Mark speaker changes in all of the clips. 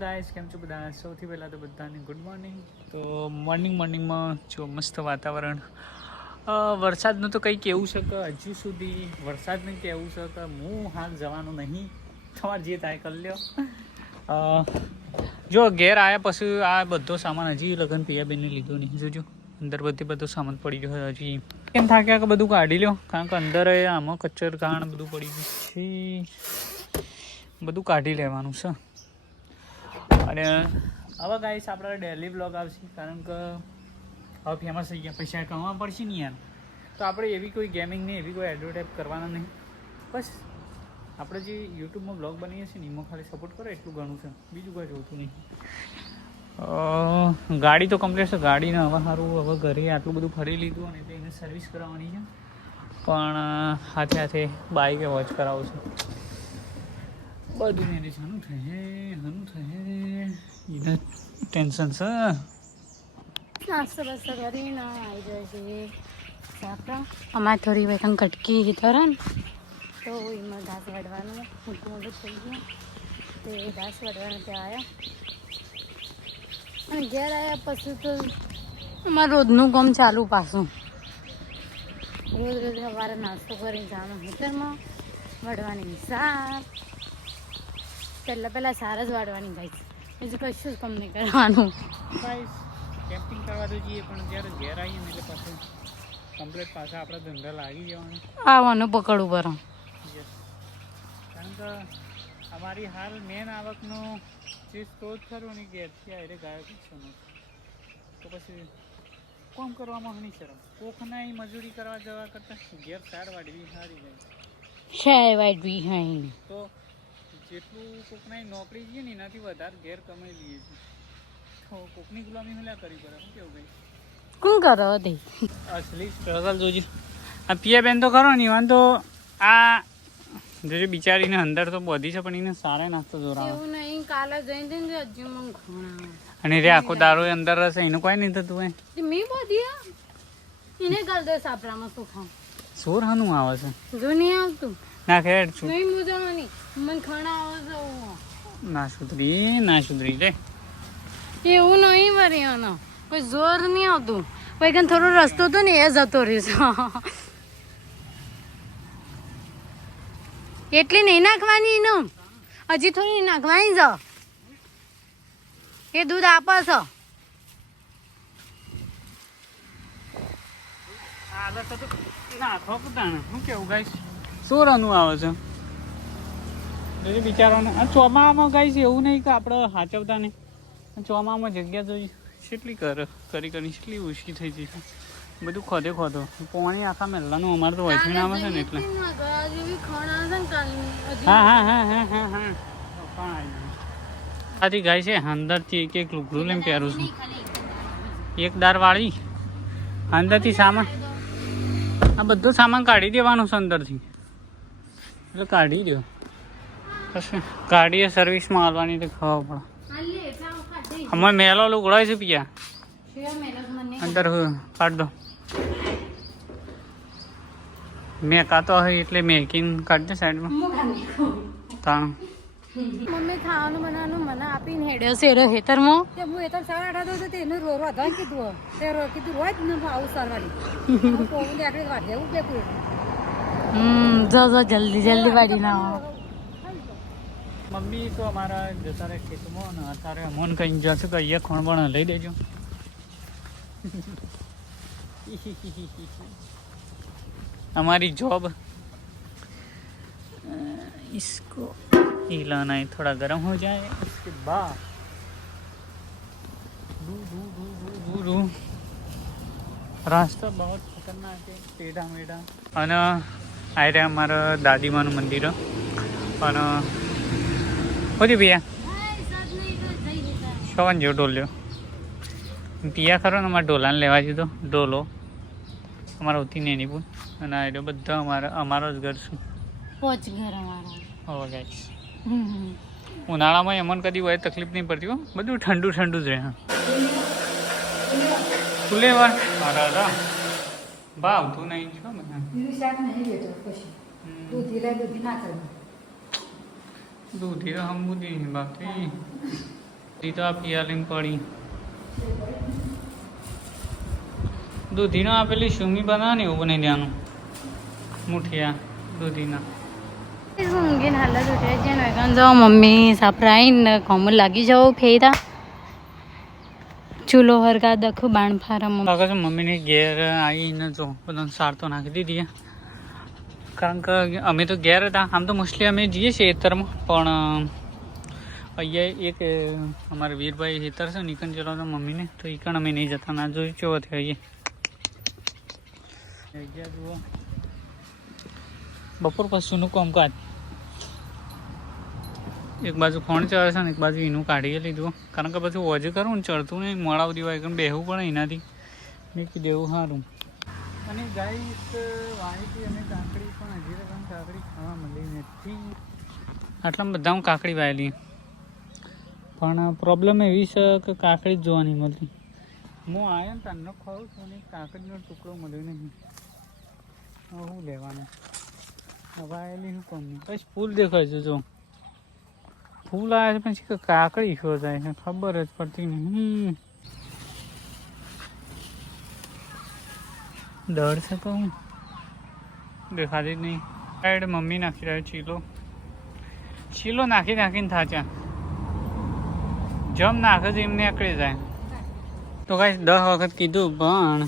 Speaker 1: Guys કેમ છો બધા? સૌથી પહેલાં તો બધાને ગુડ મોર્નિંગ તો મોર્નિંગ મોર્નિંગમાં જો મસ્ત વાતાવરણ. વરસાદનું તો કંઈ કહેવું છે કે હજુ સુધી વરસાદને કહેવું છે કે હું હાલ જવાનો નહીં. તમારે જે થાય કરી લ્યો. જો ઘેર આવ્યા પછી આ બધો સામાન હજી લગન પિયાબેનને લીધો નહીં. જોજો, અંદર બધી બધો સામાન પડી ગયો હજી. કેમ થાક્યા કે બધું કાઢી લ્યો? કારણ કે અંદર આમાં કચ્ચર કાણ બધું પડી ગયું છે. બધું કાઢી લેવાનું છે. અને હવે ગાઈસ આપણે ડેલી બ્લોગ આવશે, કારણ કે હવે ફેમસ થઈ ગયા, પૈસા કમાવા પડશે ને યાર. તો આપણે એવી કોઈ ગેમિંગ નહીં, એવી કોઈ એડવર્ટાઈઝ કરવાના નહીં. બસ, આપણે જે યુટ્યુબમાં બ્લોગ બનાવીએ છીએ ને, એમાં ખાલી સપોર્ટ કરો, એટલું ઘણું છે. બીજું કાંઈ જોતું નહીં. ગાડી તો કમ્પ્લીટ છે, ગાડીને હવે સારું હવે ઘરે આટલું બધું ફરી લીધું અને એને સર્વિસ કરાવવાની છે. પણ સાથે હાથે બાઇકે વોચ કરાવું છું. બધું એની શાનું થશે શાનું થશે એને ટેન્શન છે?
Speaker 2: નાસ્તો બસ્તો કરીને આવી જાય છે. અમારે થોડી વેતન કટકી હિતરે ને? તો એમાં ઘાસ વાળવાનું મોટું મોટું થઈ ગયું. તે ઘાસ વાળવાનું ત્યાં આવ્યા અને ઘેર આવ્યા પછી તો અમારે રોજનું કામ ચાલુ પાછું. રોજ રોજ સવારે નાસ્તો કરીને જવાનું હેતરમાં વળવાની સાર પહેલાં પહેલાં સારા જ વાળવાની ગાઈસ બીજું કશું જ કમ નહીં કરવાનું.
Speaker 1: ગાઈસ કેમ્પિંગ કરવા તો જઈએ પણ જ્યારે ઘેર આવીએ ને એટલે પાછું કમ્પ્લીટ પાછા આપણા ધંધા લાગી જવાનું.
Speaker 2: આવવાનું પકડવું પર
Speaker 1: કારણ કે અમારી હાલ મેન આવકનો જે જ ખરું ને ઘેરથી આરે જ પીછોનો. તો પછી કોમ કરવામાં ઘણી શરમ? કોકના મજૂરી કરવા જવા કરતાં ઘેર સાર વાડવી સારી જાય
Speaker 2: શેર વાઇટ હા.
Speaker 1: તો જેટલું કોકના નોકરી જઈએ ને એનાથી વધારે ઘેર કમાઈ લઈએ છીએ. તો કોકની ગુલામી હું કરી પડે? શું કેવું ભાઈ?
Speaker 2: શું કરો દે
Speaker 1: અસલી સ્ટ્રગલ જોજો. આ પિયા બેન તો ખરો ને વાંધો આ જોજો બિચારીને અંદર તો બધી છે પણ એને સારા નાસ્તો જોરાવે
Speaker 2: એવું નહીં કાલે જઈને જઈને હજી મને ઘણા
Speaker 1: અને રે આખો દારૂ એ અંદર રહેશે એનું કોઈ નહીં થતું હોય.
Speaker 2: તે મેં બધી એને કાલ દે સાપરામાં શું ખાઉં
Speaker 1: સોર હાનું આવે છે.
Speaker 2: જો નહીં આવતું.
Speaker 1: ના ખેડ છું.
Speaker 2: નહીં મુજાવાની. મને ખાણા આવો
Speaker 1: ના સુધરી ના સુધરી રે
Speaker 2: એવું નહીં વરિયાનો કોઈ જોર નહીં આવતું. કોઈ કઈ થોડો રસ્તો હતો ને એ જતો રહ્યો છે. એટલી નહીં નાખવાની એનું? હજી થોડી નાખવાની છે એ દૂધ આપે છે.
Speaker 1: નાખો પોતાને શું કેવું ગાઈશ? સોરાનું આવે છે. જોજો બિચારાને. આ ચોમામાં છે એવું નહીં કે આપણે સાચવતા નહીં ચોમામાં જગ્યા તો કેટલી કર કરી કરી કેટલી ઓછી થઈ જઈ છે. બધું ખોદે ખોદો. પાણી આખા મહેલાનું અમારે તો વૈષ્ણવ આવે છે ને એટલે. હા હા હા હા હા હા. આથી ગાય છે અંદરથી એક એક લુગડું લઈને પહેરું છું. એક દાર વાળી અંદરથી સામાન આ બધો સામાન કાઢી દેવાનો છે અંદરથી. એટલે કાઢી દો પછી ગાડીએ સર્વિસમાં આવવાની તો ખબર પડે. અમારે મેલો લુગડાય છે પિયા. અંદર હું કાઢ દો. મેં કાતો હોય એટલે મેકીને કાઢ દે સાઈડમાં. તાણ.
Speaker 2: મમ્મી ખાવાનું બનાવવાનું મને આપીને હેડ્યો છે હેતરમાં
Speaker 3: હું એ સારા હતો એનું રો રોધવા કીધું. તે રો કીધું રોજ ને આવું સારવાની પોવું દેખડે વાઢે એવું કે કોઈ.
Speaker 2: હમ જો જો જલ્દી જલ્દી વાળી ના
Speaker 1: મમ્મી તો અમારા જતા રહે ખેતમાં ને અત્યારે અમોન કઈ જશે કે અહીંયા ખોણ પણ લઈ દેજો हमारी जॉब इसको हिलाना है थोड़ा गर्म हो जाए उसके बाद दू दू दू दू दू दू રાસ્તા બહુ ખતરનાક છે ટેઢા મેઢા અને આ રહ્યા અમારા દાદીમાનું મંદિર. અને હોજી ભૈયા. શવન જેવો ઢોલ્યો પિયા ખરો ને અમારે ઢોલાને લેવા દીધો ઢોલો. અમારા ઉતી નેની પણ અને આ રહ્યો બધા અમારા અમારો જ ઘર છે.
Speaker 2: પોચ ઘર અમારા.
Speaker 1: ગાઈસ ઉનાળામાં એમને કદી હોય તકલીફ નહીં પડતી હો. બધું ઠંડુ ઠંડુ જ રહે હા. ખુલે વાર અરે ભાવ તું નહીં છો મને
Speaker 3: નહીં લેતો પછી. દૂધી ના કરવું
Speaker 1: દૂધી હમ બુધી પિયાલીને પડી. દૂધીનો આપેલી સુમી બનાવવાની એવું બનાવી દેવાનું. મુઠિયા દૂધીના
Speaker 2: ઊંઘીને હાલત ઉઠે છે ને કાન જો મમ્મી સાપરાઈને લાગી જાવ ફેરા ચૂલો હરગા દખ બાણ ફારા મમ્મી.
Speaker 1: મમ્મીની ઘેર આવીને જો બધા સાર તો નાખી દીધી. કારણ કે અમે તો ઘેર હતા. આમ તો મોસ્ટલી અમે જઈએ છીએ ખેતરમાં, પણ અહીંયા એક અમારા વીરભાઈ ખેતર છે ને ઈકન ચલો તો મમ્મીને તો ઈકન અમે નહીં જતા. ના જોઈ ચો અહીંયા જગ્યા જુઓ. બપોર પછીનું કામકાજ. એક બાજુ ફોન ચડે છે ને એક બાજુ એનું કાઢી લીધું. કારણ કે પછી ઓજે કરું ને ચડતું નહીં મળાવ દિવાય કરીને બેહવું પડે એનાથી. મેં કીધું સારું. અને ગાઈસ વાણીથી અમે કાકડી પણ આટલા બધા હું કાકડી વાયેલી. પણ પ્રોબ્લેમ એવી છે કે કાકડી જ જોવા નહીં મળતી. હું આવ્યો ને તારનો ખાઉં છું અને કાકડીનો ટુકડો મળ્યો નહીં. શું લેવાનું? વાયેલી શું કોમની પછી ફૂલ દેખાય છે, જો. ફૂલ આવે છે પછી કાકડી કાકડી શોધાય છે, ખબર જ પડતી નહીં. ડર છે તો હું. દેખાતી જ નહીં. સાઈડ મમ્મી નાખી રહ્યો ચીલો. ચીલો નાખી નાખીને થાચ્યા. જમ નાખે છે એમને આકડી જાય. તો કાંઈ દસ વખત કીધું પણ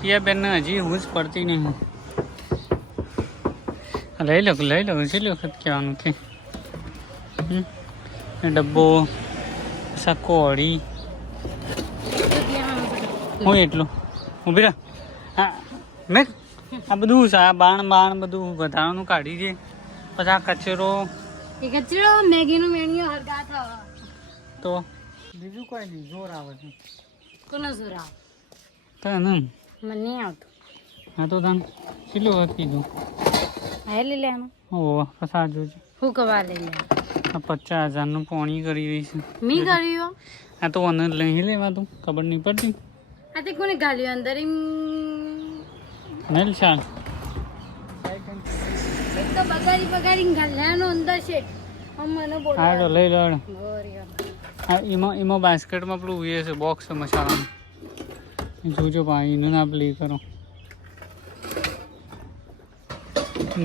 Speaker 1: પિયા બેનને હજી હું જ પડતી નહીં લઈ લો લઈ લો છેલ્લી વખત કહેવાનું કે. ડબ્બો સકોડી હું એટલું. ઊભી રહે હા મેં આ બધું છે આ બાણ બાણ બધું વધારાનું કાઢી છે. પછી આ કચરો.
Speaker 2: એ કચરો મેગીનું મેણિયો હરગા થવા.
Speaker 1: તો? બીજું કોઈ નહીં જોર આવે છે.
Speaker 2: કોનો જોર
Speaker 1: આવે? તને
Speaker 2: મને નહીં આવતું.
Speaker 1: હા તો તને કેટલું વખત કીધું?
Speaker 2: હા લઈ લેવાનું.
Speaker 1: ઓ પછી આ જોજો.
Speaker 2: હું કવા લઈ લે
Speaker 1: આ પચાસ હજારનું પોણી કરી રહી છે.
Speaker 2: મી કર્યું?
Speaker 1: આ તો અન લઈ લેવા તું ખબર નહીં પડતી?
Speaker 2: આ તે કોને ગાલ્યું અંદર એમ
Speaker 1: મેલ ચાલ
Speaker 2: એક તો બગાડી અંદર છે. બોલો
Speaker 1: હા તો લઈ લો આ બાસ્કેટમાં પેલું ઉયે છે બોક્સ મસાલાનું. જોજો ભાઈ એને ના પ્લે કરો.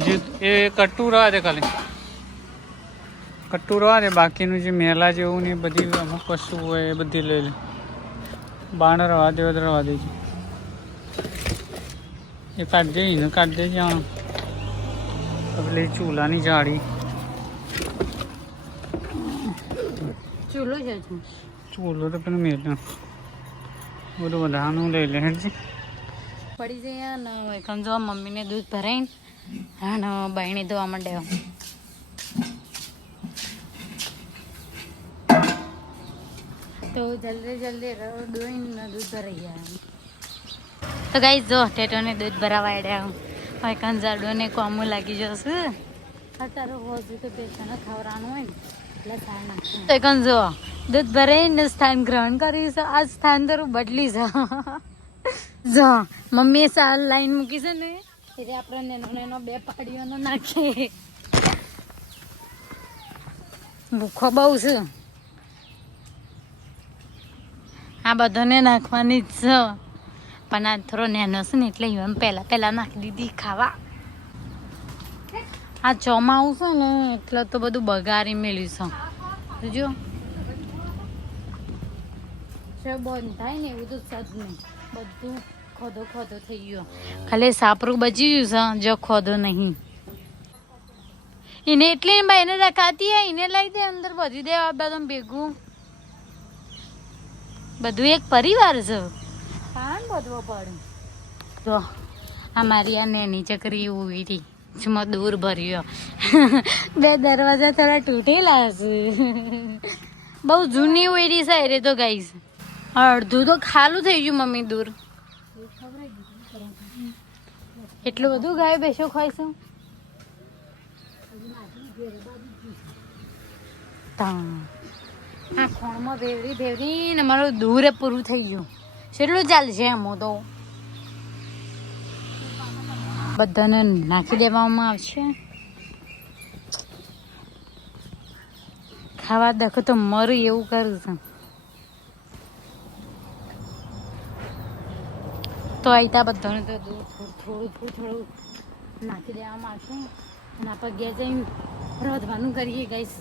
Speaker 1: જે એ કટ્ટુ રવા દે ખાલી. કટ્ટુ રવા દે બાકીનું જે મેલા જેવું ને બધી અમુક વસ્તુ હોય એ બધી લઈ લે. બાણ રવા દે રવા દેજે. એ કાઢ દે એને કાઢ દે જાણ પેલી ચૂલાની જાળી.
Speaker 2: ચૂલો છે.
Speaker 1: ચૂલો તો પેલું મેળ બધું બધાનું લઈ લે હેડજી.
Speaker 2: પડી જઈએ ને એકમ જો મમ્મીને દૂધ ભરાઈને અને બાયણે ધોવા માંડ્યો. તો જલ્દી જલ્દી દોઈને દૂધ ભરાઈ જાય. તો ગાઈ જો, ટેટોને દૂધ ભરાવા આડ્યા હવે કંજાડોને કોમું લાગી જશે અત્યારે હોજુ તો પેશાને ખવડાવવાનું હોય એટલે તો એકમ જો, દૂધ ભરાઈને સ્થાન ગ્રહણ કરીશ આ સ્થાન તારું બદલી છે. જો, મમ્મીએ સાલ લાઈન મૂકી છે ને, એટલે આપણે નેનો નેનો બે પાડીઓનો નાખીએ. ભૂખો બહુ છે. આ બધાને નાખવાની જ છે. પણ આ થોડો નેનો છે ને એટલે એમ પહેલા પહેલા નાખી દીધી ખાવા. આ ચોમાવું છે ને એટલે તો બધું બગાડી મેળ્યું છે. જો બંધ થાય ને એવું તો સજ નહીં. બધું ખોદો ખોદો થઈ ગયો. ખાલી સાપરું બચી ગયું છે, જો ખોદો નહીં. એને એટલી ને ભાઈને રખાતી હે એને લઈ દે અંદર ભરી દે આ બધું ભેગું. બધું એક પરિવાર છે. પાન બધવો પડે તો આ મારી આ નેની ચકરી ઊભી હતી. જેમાં દૂર ભર્યો. બે દરવાજા થોડા તૂટેલા હશે બહુ જૂની ઉડી છે રે તો ગાઈસ. અડધું તો ખાલું થઈ ગયું મમ્મી દૂર. એટલું બધું ગાય બેસો ખાઈશું આ ખોણમાં ભેવરી ભેવરી ને મારું દૂરે પૂરું થઈ ગયું. કેટલું ચાલશે એમ હું તો. બધાને નાખી દેવામાં આવશે. ખાવા દેખો તો મરું એવું કરું છું. તો આઈતા બધાને તો દૂધ થોડું થોડું થોડું નાખી દેવામાં આવશે. અને આપણે જઈને રોધવાનું કરીએ ગઈશ